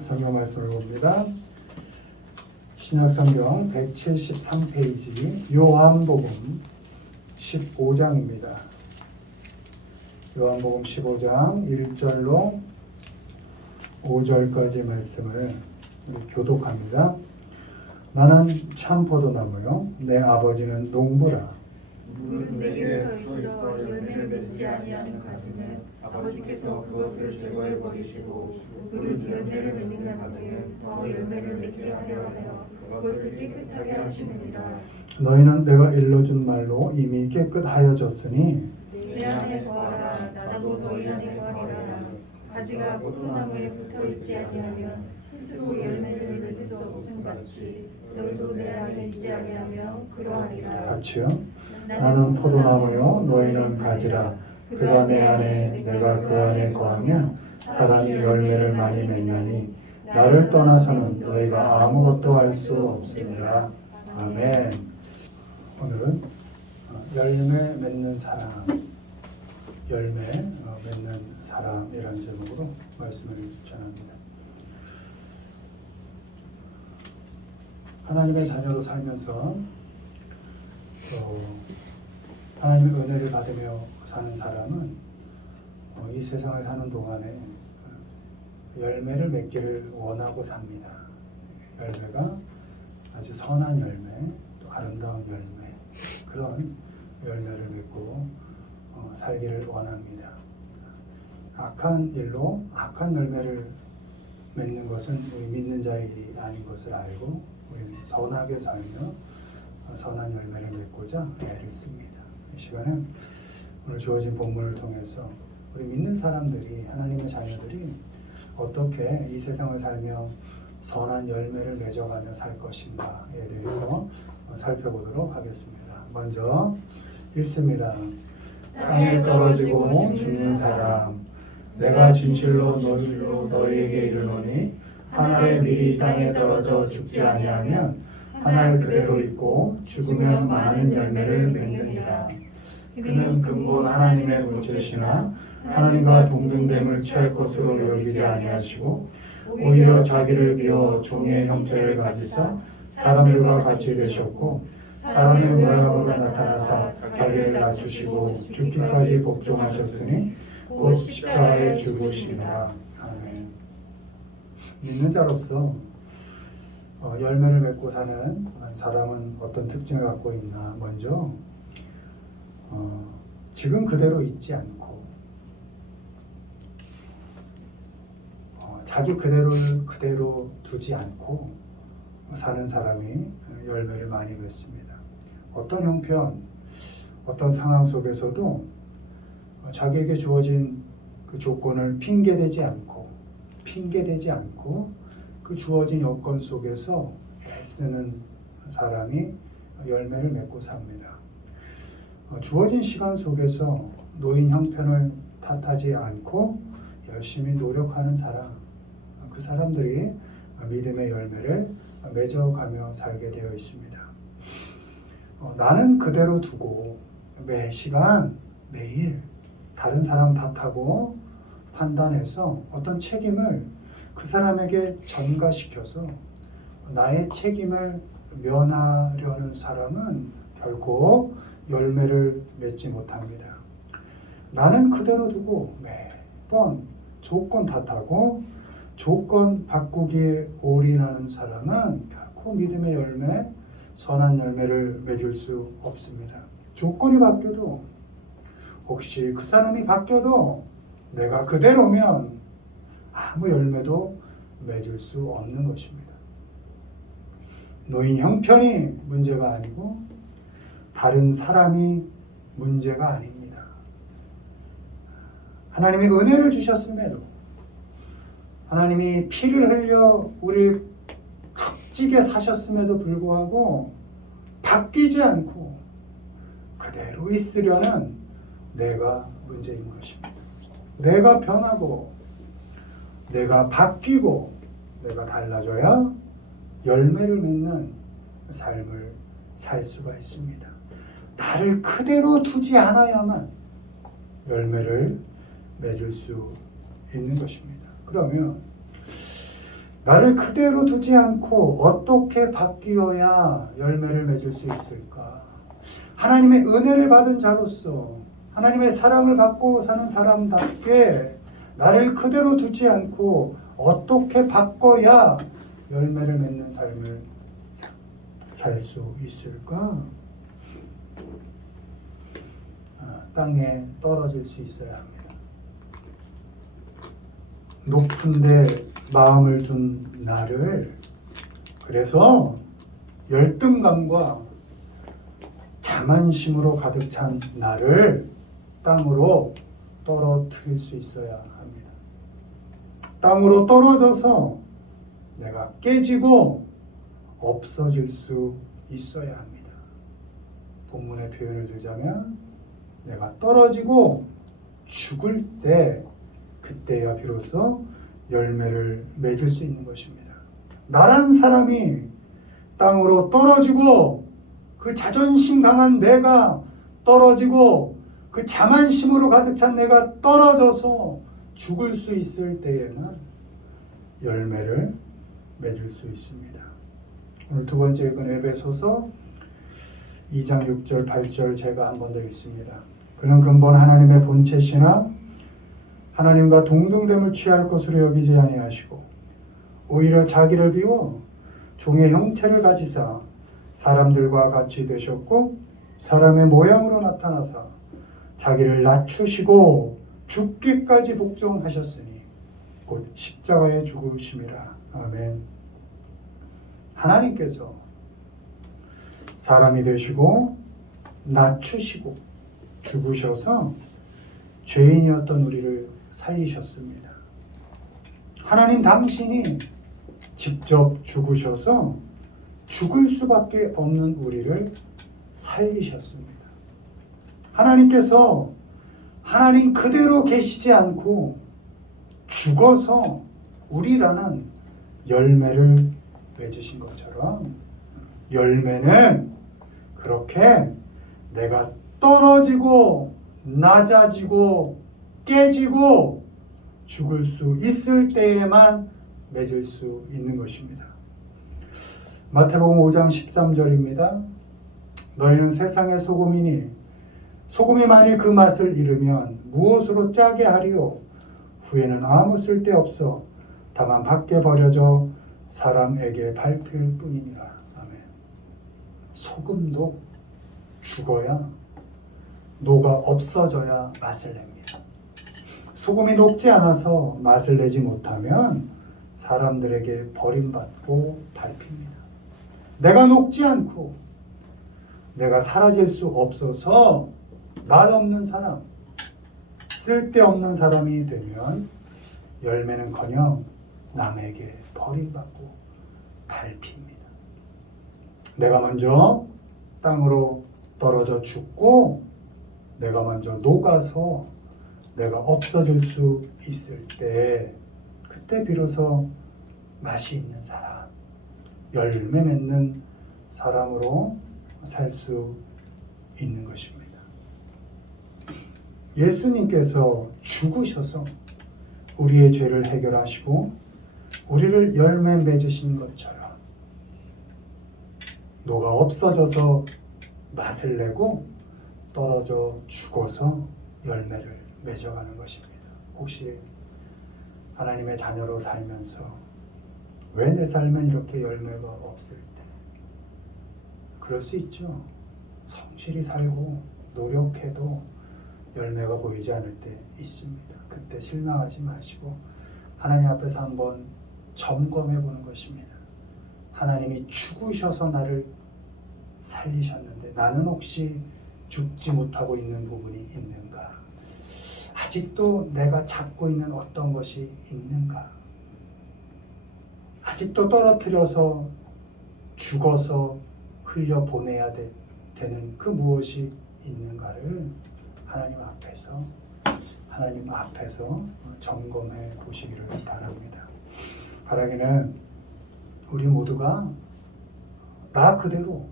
성경 말씀을 봅니다. 신약성경 173페이지 요한복음 15장입니다. 요한복음 15장 1절로 5절까지 말씀을 우리 교독합니다. 나는 참 포도나무요 내 아버지는 농부라. 물은 내게부터 있어 열매를 맺지 아니하는 가지는 아버지께서 그것을 제거해 버리시고 물은 열매를 맺는 가지는 더 열매를 맺게 하려 하여 그것을 깨끗하게 하시느니라. 너희는 내가 일러준 말로 이미 깨끗하여졌으니 내 안에 거하라. 나도 너희 안에 거하리라. 가지가 포도나무에 붙어 있지 아니하면 스스로 열매를 맺을 수 없음 같이 너희도 내 안에 있지 아니하면 그러하리라. 같이요. 나는 포도나무요 너희는 가지라. 그가 내 안에 내가 그 안에 거하면 사람이 열매를 많이 맺나니 나를 떠나서는 너희가 아무것도 할 수 없습니다. 아멘. 오늘은 열매 맺는 사람, 열매 맺는 사람이라는 제목으로 말씀을 전합니다. 하나님의 자녀로 살면서 하나님의 은혜를 받으며 사는 사람은 이 세상을 사는 동안에 열매를 맺기를 원하고 삽니다. 열매가 아주 선한 열매, 또 아름다운 열매, 그런 열매를 맺고 살기를 원합니다. 악한 일로 악한 열매를 맺는 것은 우리 믿는 자의 일이 아닌 것을 알고 우리는 선하게 살며 선한 열매를 맺고자 애를 씁니다. 이 시간에 오늘 주어진 본문을 통해서 우리 믿는 사람들이, 하나님의 자녀들이 어떻게 이 세상을 살며 선한 열매를 맺어가며 살 것인가에 대해서 살펴보도록 하겠습니다. 먼저 읽습니다. 땅에 떨어지고 죽는 사람, 내가 진실로 너희에게 이르노니 한 알의 밀이 땅에 떨어져 죽지 아니하면 한 알 그대로 있고 죽으면 많은 열매를 맺느니라. 그는 근본 하나님의 본체시나 하나님과 동등됨을 취할 것으로 여기지 아니하시고 오히려 자기를 비워 종의 형체를 가지사 사람들과 같이 되셨고 사람의 모양으로 나타나사 자기를 낮추시고 죽기까지 복종하셨으니 곧 십자가에 죽으시니라. 아멘. 믿는 자로서 열매를 맺고 사는 사람은 어떤 특징을 갖고 있나? 먼저 지금 그대로 있지 않고 자기 그대로를 그대로 두지 않고 사는 사람이 열매를 많이 맺습니다. 어떤 형편, 어떤 상황 속에서도 자기에게 주어진 그 조건을 핑계대지 않고 그 주어진 여건 속에서 애쓰는 사람이 열매를 맺고 삽니다. 주어진 시간 속에서 노인 형편을 탓하지 않고 열심히 노력하는 사람, 그 사람들이 믿음의 열매를 맺어가며 살게 되어 있습니다. 나는 그대로 두고 매 시간, 매일 다른 사람 탓하고 판단해서 어떤 책임을 그 사람에게 전가시켜서 나의 책임을 면하려는 사람은 결코 열매를 맺지 못합니다. 나는 그대로 두고 매번 조건 탓하고 조건 바꾸기에 올인하는 사람은 결코 믿음의 열매, 선한 열매를 맺을 수 없습니다. 조건이 바뀌어도 혹시 그 사람이 바뀌어도 내가 그대로면 아무 열매도 맺을 수 없는 것입니다. 노인 형편이 문제가 아니고 다른 사람이 문제가 아닙니다. 하나님이 은혜를 주셨음에도 하나님이 피를 흘려 우리를 값지게 사셨음에도 불구하고 바뀌지 않고 그대로 있으려는 내가 문제인 것입니다. 내가 변하고 내가 바뀌고 내가 달라져야 열매를 맺는 삶을 살 수가 있습니다. 나를 그대로 두지 않아야만 열매를 맺을 수 있는 것입니다. 그러면 나를 그대로 두지 않고 어떻게 바뀌어야 열매를 맺을 수 있을까? 하나님의 은혜를 받은 자로서 하나님의 사랑을 받고 사는 사람답게 나를 그대로 두지 않고 어떻게 바꿔야 열매를 맺는 삶을 살 수 있을까? 땅에 떨어질 수 있어야 합니다. 높은데 마음을 둔 나를, 그래서 열등감과 자만심으로 가득 찬 나를 땅으로 떨어뜨릴 수 있어야 합니다. 땅으로 떨어져서 내가 깨지고 없어질 수 있어야 합니다. 본문의 표현을 들자면 내가 떨어지고 죽을 때, 그때야 비로소 열매를 맺을 수 있는 것입니다. 나란 사람이 땅으로 떨어지고 그 자존심 강한 내가 떨어지고 그 자만심으로 가득 찬 내가 떨어져서 죽을 수 있을 때에는 열매를 맺을 수 있습니다. 오늘 두 번째 읽은 에베소서 2장 6절 8절 제가 한 번 더 읽습니다. 그는 근본 하나님의 본체시나 하나님과 동등됨을 취할 것으로 여기지 아니하시고 오히려 자기를 비워 종의 형체를 가지사 사람들과 같이 되셨고 사람의 모양으로 나타나사 자기를 낮추시고 죽기까지 복종하셨으니 곧 십자가에 죽으심이라. 아멘. 하나님께서 사람이 되시고 낮추시고 죽으셔서 죄인이었던 우리를 살리셨습니다. 하나님 당신이 직접 죽으셔서 죽을 수밖에 없는 우리를 살리셨습니다. 하나님께서 하나님 그대로 계시지 않고 죽어서 우리라는 열매를 맺으신 것처럼 열매는 그렇게 내가 떨어지고 낮아지고 깨지고 죽을 수 있을 때에만 맺을 수 있는 것입니다. 마태복음 5장 13절입니다. 너희는 세상의 소금이니 소금이 만일 그 맛을 잃으면 무엇으로 짜게 하리요? 후에는 아무 쓸데없어 다만 밖에 버려져 사람에게 밟힐 뿐이니라. 아멘. 소금도 죽어야, 녹아 없어져야 맛을 냅니다. 소금이 녹지 않아서 맛을 내지 못하면 사람들에게 버림받고 밟힙니다. 내가 녹지 않고 내가 사라질 수 없어서 맛없는 사람, 쓸데없는 사람이 되면 열매는커녕 남에게 버림받고 밟힙니다. 내가 먼저 땅으로 떨어져 죽고 내가 먼저 녹아서 내가 없어질 수 있을 때, 그때 비로소 맛이 있는 사람, 열매 맺는 사람으로 살 수 있는 것입니다. 예수님께서 죽으셔서 우리의 죄를 해결하시고 우리를 열매 맺으신 것처럼 녹아 없어져서 맛을 내고 떨어져 죽어서 열매를 맺어가는 것입니다. 혹시 하나님의 자녀로 살면서 왜 내 삶엔 이렇게 열매가 없을 때? 그럴 수 있죠. 성실히 살고 노력해도 열매가 보이지 않을 때 있습니다. 그때 실망하지 마시고 하나님 앞에서 한번 점검해 보는 것입니다. 하나님이 죽으셔서 나를 살리셨는데 나는 혹시 죽지 못하고 있는 부분이 있는가? 아직도 내가 잡고 있는 어떤 것이 있는가? 아직도 떨어뜨려서 죽어서 흘려보내야 되는 그 무엇이 있는가를 하나님 앞에서 점검해 보시기를 바랍니다. 바라기는 우리 모두가 나 그대로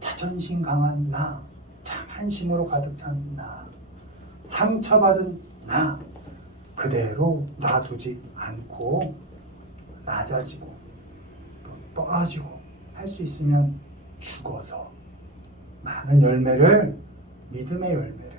자존심 강한 나, 자만심으로 가득 찬 나, 상처받은 나 그대로 놔두지 않고 낮아지고 또 떨어지고 할 수 있으면 죽어서 많은 열매를, 믿음의 열매를,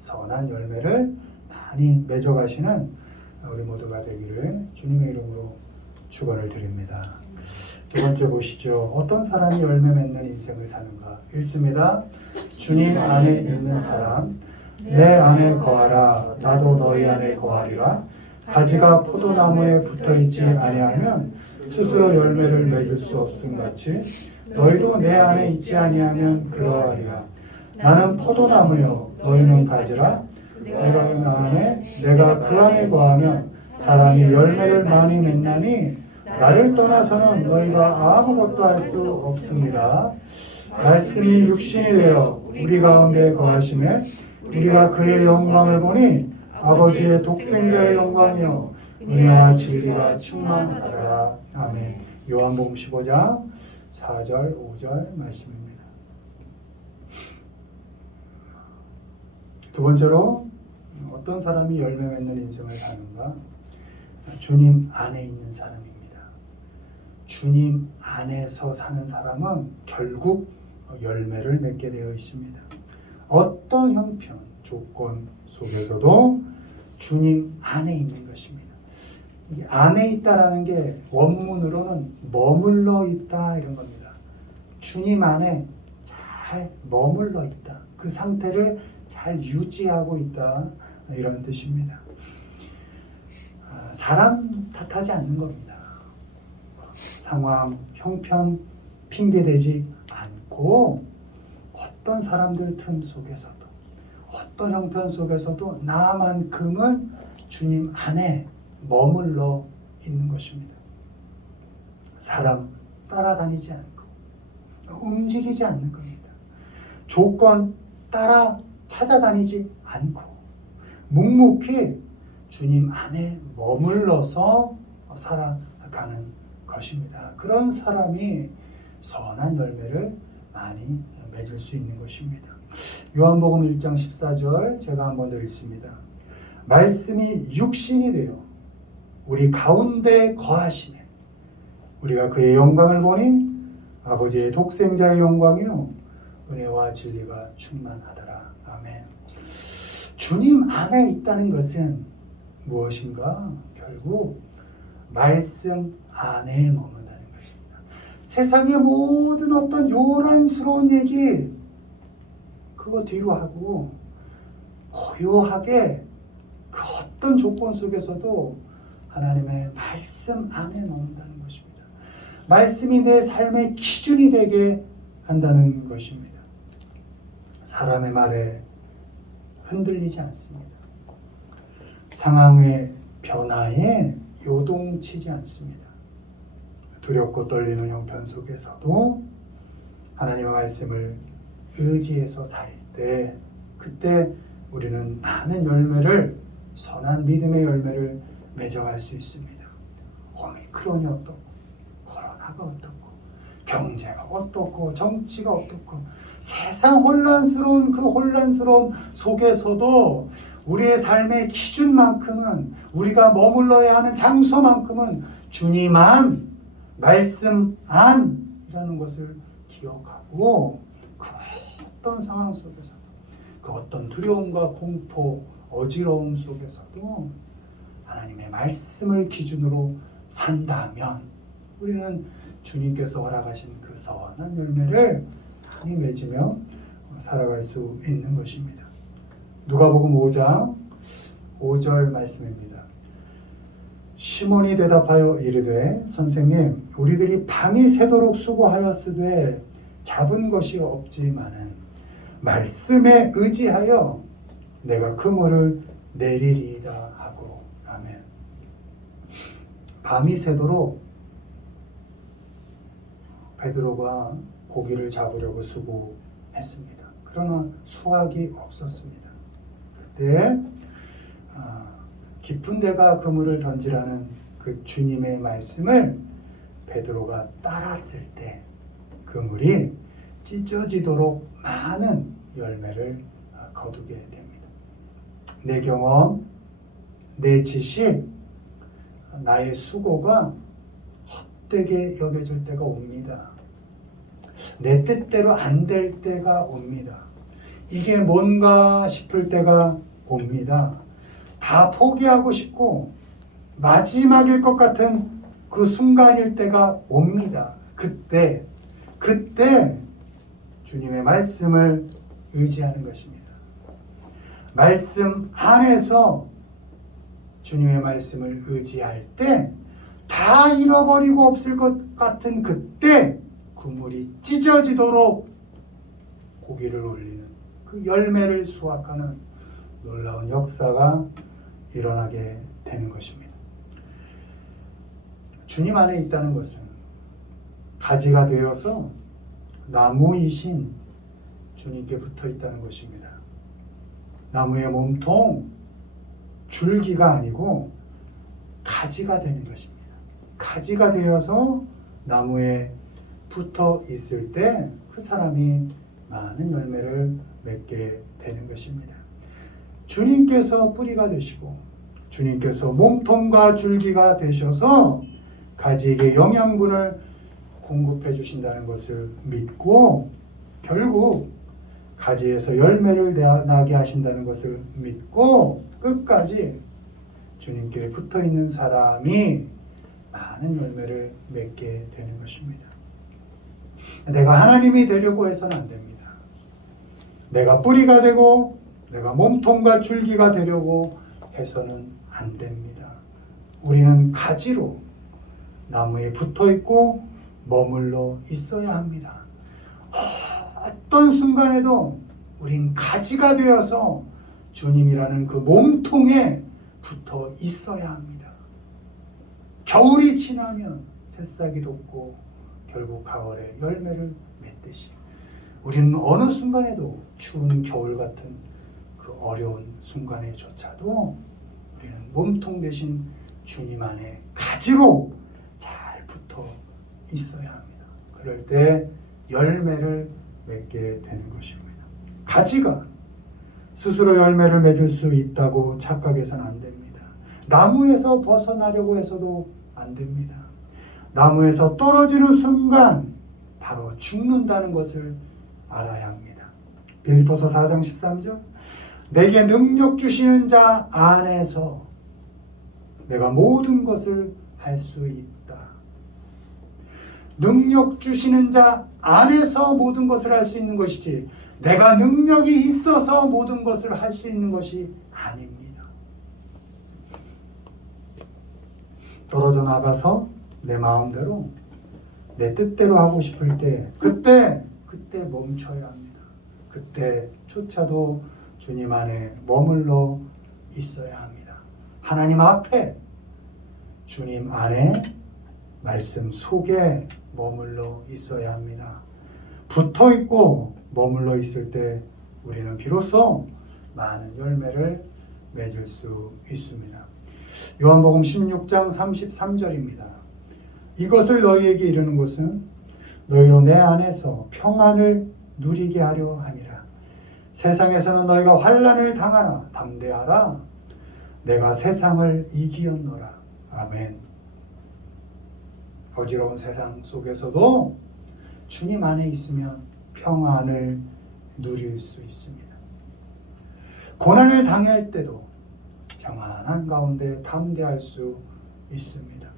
선한 열매를 많이 맺어가시는 우리 모두가 되기를 주님의 이름으로 축원을 드립니다. 두 번째 보시죠. 어떤 사람이 열매 맺는 인생을 사는가? 읽습니다. 주님 안에 있는 사람, 내 안에 거하라, 나도 너희 안에 거하리라. 가지가 포도나무에 붙어있지 아니하면 스스로 열매를 맺을 수 없음같이 너희도 내 안에 있지 아니하면 그러하리라. 나는 포도나무요, 너희는 가지라. 내가 그 안에, 내가 그 안에 거하면 사람이 열매를 많이 맺나니 나를 떠나서는 너희가 아무것도 할 수 없습니다. 말씀이 육신이 되어 우리 가운데 거하심에 우리가 그의 영광을 보니 아버지의 독생자의 영광이요 은혜와 진리가 충만하더라. 아멘. 요한복음 15장 4절 5절 말씀입니다. 두 번째로 어떤 사람이 열매 맺는 인생을 사는가? 주님 안에 있는 사람입니다. 주님 안에서 사는 사람은 결국 열매를 맺게 되어 있습니다. 어떤 형편, 조건 속에서도 주님 안에 있는 것입니다. 이 안에 있다라는 게 원문으로는 머물러 있다 이런 겁니다. 주님 안에 잘 머물러 있다. 그 상태를 잘 유지하고 있다 이런 뜻입니다. 사람 탓하지 않는 겁니다. 상황, 형편 핑계대지 않고 어떤 사람들 틈 속에서도 어떤 형편 속에서도 나만큼은 주님 안에 머물러 있는 것입니다. 사람 따라다니지 않고 움직이지 않는 겁니다. 조건 따라 찾아다니지 않고 묵묵히 주님 안에 머물러서 살아가는 것입니다. 그런 사람이 선한 열매를 많이 맺을 수 있는 것입니다. 요한복음 1장 14절 제가 한 번 더 읽습니다. 말씀이 육신이 되어 우리 가운데 거하시네. 우리가 그의 영광을 보니 아버지의 독생자의 영광이요 은혜와 진리가 충만하더라. 아멘. 주님 안에 있다는 것은 무엇인가? 결국 말씀 안에 머문다는 것입니다. 세상의 모든 어떤 요란스러운 얘기 그거 뒤로 하고 고요하게 그 어떤 조건 속에서도 하나님의 말씀 안에 머문다는 것입니다. 말씀이 내 삶의 기준이 되게 한다는 것입니다. 사람의 말에 흔들리지 않습니다. 상황의 변화에 요동치지 않습니다. 두렵고 떨리는 형편 속에서도 하나님의 말씀을 의지해서 살 때 그때 우리는 많은 열매를 선한 믿음의 열매를 맺어갈 수 있습니다. 오미크론이 어떻고 코로나가 어떻고 경제가 어떻고 정치가 어떻고 세상 혼란스러운 그 혼란스러움 속에서도 우리의 삶의 기준만큼은 우리가 머물러야 하는 장소만큼은 주님 안, 말씀 안이라는 것을 기억하고 그 어떤 상황 속에서도 그 어떤 두려움과 공포, 어지러움 속에서도 하나님의 말씀을 기준으로 산다면 우리는 주님께서 허락하신 그 선한 열매를 많이 맺으며 살아갈 수 있는 것입니다. 누가복음 5장 5절 말씀입니다. 시몬이 대답하여 이르되 선생님 우리들이 밤이 새도록 수고하였으되 잡은 것이 없지만은 말씀에 의지하여 내가 그물을 내리리이다 하고 아멘. 밤이 새도록 베드로가 고기를 잡으려고 수고했습니다. 그러나 수확이 없었습니다. 그때 깊은 데가 그물을 던지라는 그 주님의 말씀을 베드로가 따랐을 때 그물이 찢어지도록 많은 열매를 거두게 됩니다. 내 경험, 내 지식, 나의 수고가 헛되게 여겨질 때가 옵니다. 내 뜻대로 안 될 때가 옵니다. 이게 뭔가 싶을 때가 옵니다. 다 포기하고 싶고 마지막일 것 같은 그 순간일 때가 옵니다. 그때 주님의 말씀을 의지하는 것입니다. 말씀 안에서 주님의 말씀을 의지할 때 다 잃어버리고 없을 것 같은 그때 그물이 찢어지도록 고기를 올리는 그 열매를 수확하는 놀라운 역사가 일어나게 되는 것입니다. 주님 안에 있다는 것은 가지가 되어서 나무이신 주님께 붙어 있다는 것입니다. 나무의 몸통, 줄기가 아니고 가지가 되는 것입니다. 가지가 되어서 나무에 붙어 있을 때 그 사람이 많은 열매를 맺게 되는 것입니다. 주님께서 뿌리가 되시고 주님께서 몸통과 줄기가 되셔서 가지에게 영양분을 공급해 주신다는 것을 믿고 결국 가지에서 열매를 나게 하신다는 것을 믿고 끝까지 주님께 붙어 있는 사람이 많은 열매를 맺게 되는 것입니다. 내가 하나님이 되려고 해서는 안 됩니다. 내가 뿌리가 되고 내가 몸통과 줄기가 되려고 해서는 안 됩니다. 우리는 가지로 나무에 붙어 있고 머물러 있어야 합니다. 어떤 순간에도 우린 가지가 되어서 주님이라는 그 몸통에 붙어 있어야 합니다. 겨울이 지나면 새싹이 돋고 결국 가을에 열매를 맺듯이 우리는 어느 순간에도 추운 겨울 같은 그 어려운 순간에조차도 우리는 몸통 대신 주님 안에 가지로 잘 붙어 있어야 합니다. 그럴 때 열매를 맺게 되는 것입니다. 가지가 스스로 열매를 맺을 수 있다고 착각해서는 안 됩니다. 나무에서 벗어나려고 해서도 안 됩니다. 나무에서 떨어지는 순간 바로 죽는다는 것을 알아야 합니다. 빌립보서 4장 13절 내게 능력 주시는 자 안에서 내가 모든 것을 할 수 있다. 능력 주시는 자 안에서 모든 것을 할 수 있는 것이지 내가 능력이 있어서 모든 것을 할 수 있는 것이 아닙니다. 떨어져 나가서 내 마음대로 내 뜻대로 하고 싶을 때 그때 멈춰야 합니다. 그때조차도 주님 안에 머물러 있어야 합니다. 하나님 앞에 주님 안에 말씀 속에 머물러 있어야 합니다. 붙어 있고 머물러 있을 때 우리는 비로소 많은 열매를 맺을 수 있습니다. 요한복음 16장 33절입니다. 이것을 너희에게 이르는 것은 너희로 내 안에서 평안을 누리게 하려 함이라. 세상에서는 너희가 환난을 당하나 담대하라. 내가 세상을 이기었노라. 아멘. 어지러운 세상 속에서도 주님 안에 있으면 평안을 누릴 수 있습니다. 고난을 당할 때도 평안한 가운데 담대할 수 있습니다.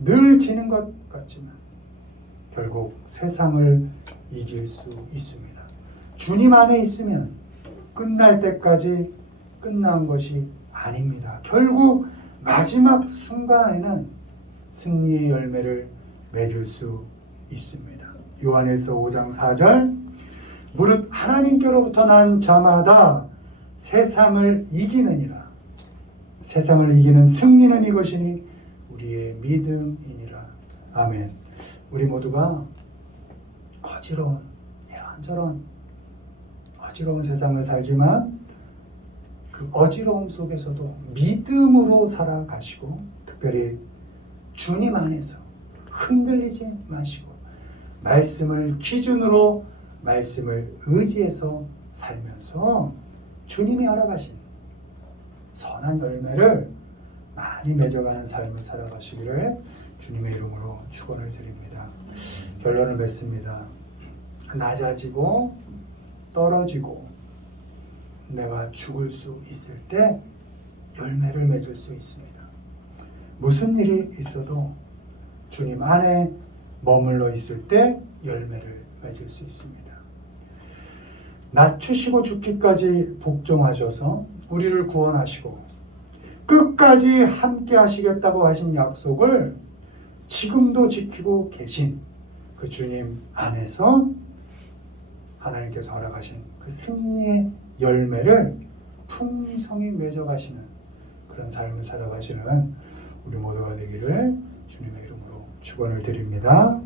늘 지는 것 같지만 결국 세상을 이길 수 있습니다. 주님 안에 있으면 끝날 때까지 끝난 것이 아닙니다. 결국 마지막 순간에는 승리의 열매를 맺을 수 있습니다. 요한일서 5장 4절 무릇 하나님께로부터 난 자마다 세상을 이기느니라. 세상을 이기는 승리는 이것이니 우리의 믿음이니라. 아멘. 우리 모두가 어지러운 이런저런 어지러운 세상을 살지만 그 어지러움 속에서도 믿음으로 살아가시고 특별히 주님 안에서 흔들리지 마시고 말씀을 기준으로 말씀을 의지해서 살면서 주님이 허락하신 선한 열매를 많이 맺어가는 삶을 살아가시기를 주님의 이름으로 축원을 드립니다. 결론을 맺습니다. 낮아지고 떨어지고 내가 죽을 수 있을 때 열매를 맺을 수 있습니다. 무슨 일이 있어도 주님 안에 머물러 있을 때 열매를 맺을 수 있습니다. 낮추시고 죽기까지 복종하셔서 우리를 구원하시고 끝까지 함께 하시겠다고 하신 약속을 지금도 지키고 계신 그 주님 안에서 하나님께서 허락하신 그 승리의 열매를 풍성히 맺어가시는 그런 삶을 살아가시는 우리 모두가 되기를 주님의 이름으로 축원을 드립니다.